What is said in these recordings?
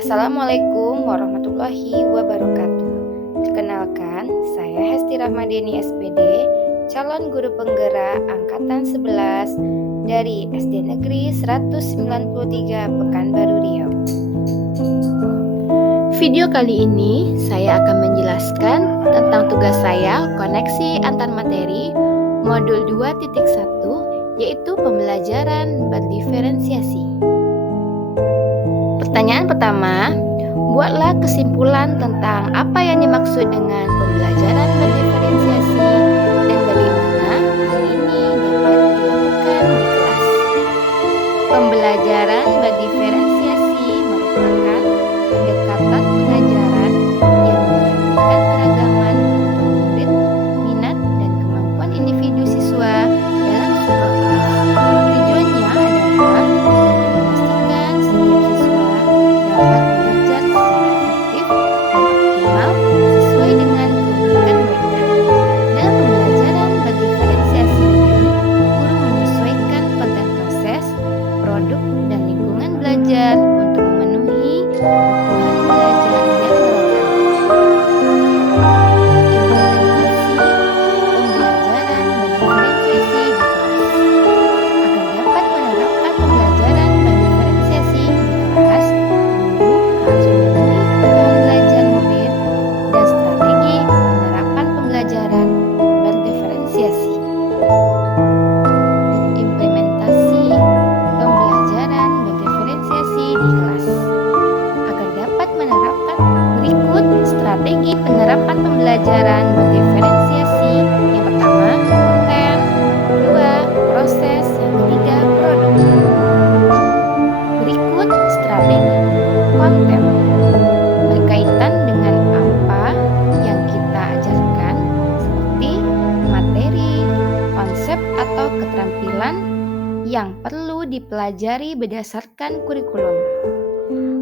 Assalamualaikum warahmatullahi wabarakatuh. Perkenalkan, saya Hesti Rahmadeni SPD, calon guru penggerak angkatan 11 dari SD Negeri 193 Pekanbaru Riau. Video kali ini saya akan menjelaskan tentang tugas saya koneksi antar materi modul 2.1 yaitu pembelajaran berdiferensiasi. Pertanyaan pertama, buatlah kesimpulan tentang apa yang dimaksud dengan pembelajaran berdiferensiasi dan bagaimana hal ini dapat dilakukan di kelas. Pembelajaran berdiferensiasi merupakan pendekatan pengajaran yang memperhatikan keragaman murid, minat, dan kemampuan individu siswa dalam sebuah kelas. Tujuannya adalah memastikan setiap siswa dapat belajar secara efektif dan optimal sesuai dengan kebutuhan mereka. Dalam pembelajaran berdiferensiasi ini, guru menyesuaikan konten proses, produk, dan lingkungan belajar untuk memenuhi kebutuhan belajar yang beragam. Implementasi pembelajaran berdiferensiasi di kelas. Agar dapat menerapkan berikut strategi penerapan pembelajaran berdiferensiasi. Yang pertama, konten. Kedua, proses. Yang ketiga, produk. Berikut strategi konten berkaitan dengan apa yang kita ajarkan seperti materi, konsep atau keterampilan yang perlu dipelajari berdasarkan kurikulum.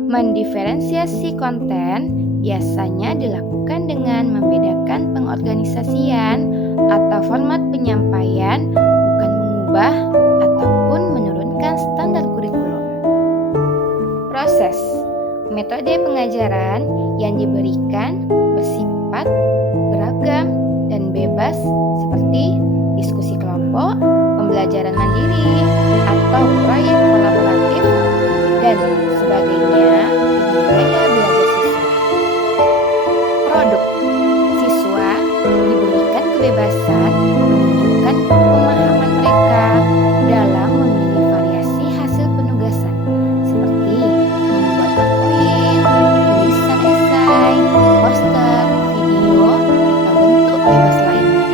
Mendiferensiasi konten biasanya dilakukan dengan membedakan pengorganisasian atau format penyampaian, bukan mengubah ataupun menurunkan standar kurikulum. Proses metode pengajaran yang diberikan bersifat beragam dan bebas seperti diskusi kelompok, pembelajaran mandiri, atau proyek kolaboratif, dan sebagainya dengan gaya belajar siswa. Produk siswa diberikan kebebasan menunjukkan pemahaman mereka dalam memilih variasi hasil penugasan seperti membuat poin, tulisan esai, poster, video, atau bentuk bebas lainnya.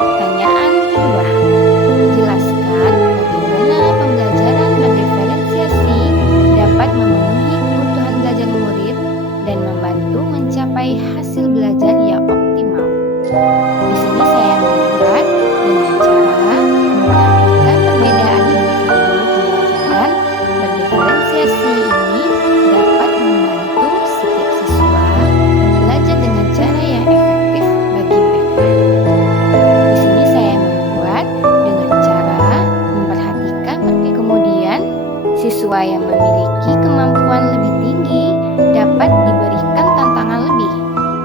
Pertanyaan kedua, jelaskan bagaimana pembelajaran berdiferensiasi dapat memenuhi kebutuhan belajar murid dan membantu mencapai hasil belajar yang optimal. Di sini saya membuat dengan cara memperhatikan perbedaan individu pembelajaran berdiferensiasi ini dapat membantu setiap siswa belajar dengan cara yang efektif bagi mereka. Di sini saya membuat dengan cara memperhatikan kemudian siswa yang memiliki kemampuan lebih tinggi dapat diberikan tantangan lebih,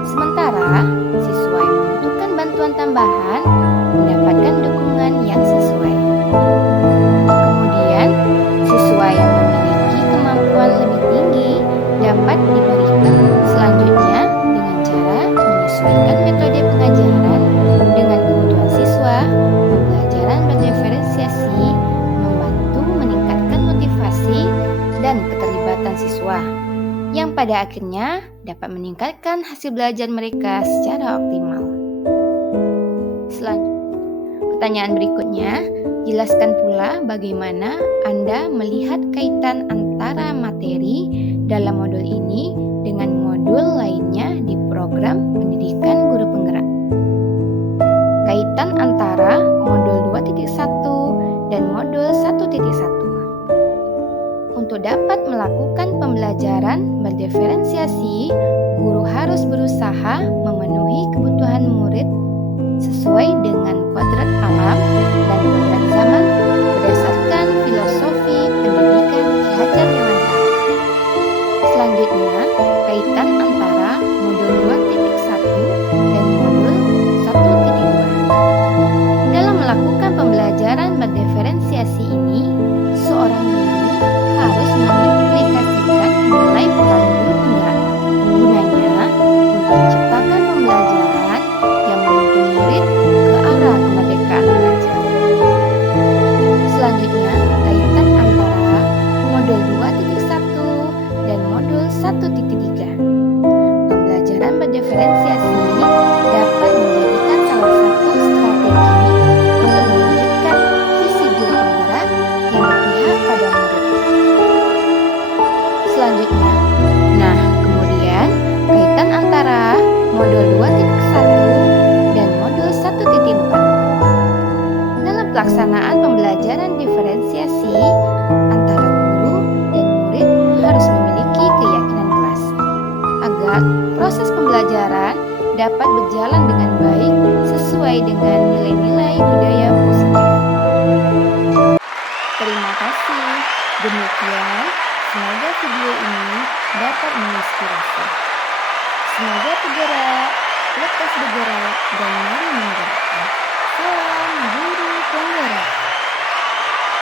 sementara siswa yang membutuhkan bantuan tambahan mendapatkan dukungan yang sesuai. Kemudian, siswa yang memiliki kemampuan lebih tinggi dapat diberikan selanjutnya dengan cara menyesuaikan metode pengajaran dengan kebutuhan siswa. Pembelajaran berdiferensiasi membantu meningkatkan motivasi dan keterlibatan siswa, yang pada akhirnya dapat meningkatkan hasil belajar mereka secara optimal. Selanjutnya, pertanyaan berikutnya, jelaskan pula bagaimana Anda melihat kaitan antara materi dalam modul ini dengan modul lainnya di program pendidikan guru penggerak. Kaitan antara modul 2.1 dan modul 1.1. Untuk dapat melakukan pembelajaran berdiferensiasi, guru harus berusaha memenuhi kebutuhan murid sesuai dengan kodrat alam dan kodrat zaman berdasarkan filosofi pendidikan Ki Hajar Dewantara. Selanjutnya, kaitan antara modul 2.1 dan modul 1.2. Dalam melakukan pembelajaran berdiferensiasi ini, seorang guru harus mengaplikasikan nilai peran guru penggerak. Gunanya untuk menciptakan pembelajaran yang menuntun murid ke arah kemerdekaan belajar. Selanjutnya, kaitan antara modul 2.1 dan modul 1.3. Pembelajaran berdiferensiasi dapat menjadikan salah satu strategi untuk mewujudkan visi guru penggerak yang berpihak pada murid. Selanjutnya, kemudian kaitan antara modul 2.1 dan modul 1.4. Dalam pelaksanaan pembelajaran diferensiasi, antara guru dan murid harus memiliki keyakinan kelas agar proses pembelajaran dapat berjalan dengan baik sesuai dengan nilai-nilai budaya positif. Terima kasih. Demikian, semoga video ini dapat menginspirasi. Semoga bergerak, lekas bergerak, dan mari menggerakkan.